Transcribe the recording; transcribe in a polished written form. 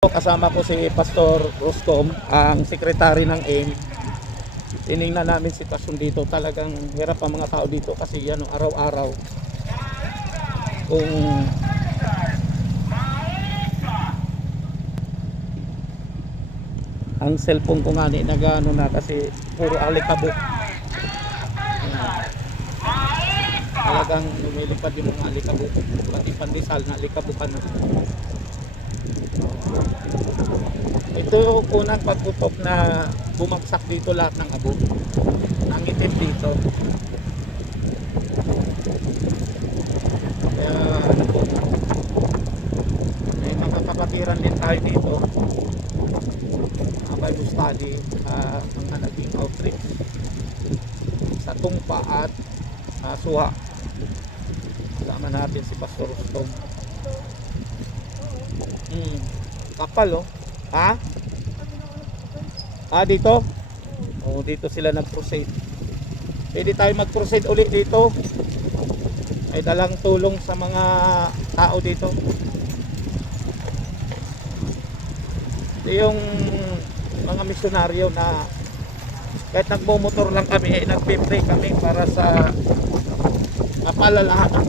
Kasama ko si Pastor Roscom, ang sekretary ng AIM. Tiningnan namin sitwasyon dito. Talagang hirap ang mga tao dito kasi yan araw-araw. Kung ang cellphone ko nga ni nagano na kasi puro alikabok. Talagang lumilipad yung mga alikabok. Pati pandesal na alikabukan na. Ito yung unang pagputok na bumagsak dito lahat ng abo. Nangitim dito. Kaya ano po, may mga kapatiran din tayo dito. Bible study, mga naging outreach sa Tungpa at Suha. Kasama natin si Pastor Rostom. Kapal oh. Ha? Dito? Dito sila nag-proceed. Pwede tayo mag-proceed ulit dito. May dalang tulong sa mga tao dito. Ito yung mga misyonaryo na kahit nagmumotor lang kami, nagpe-pray kami para sa kapalalahan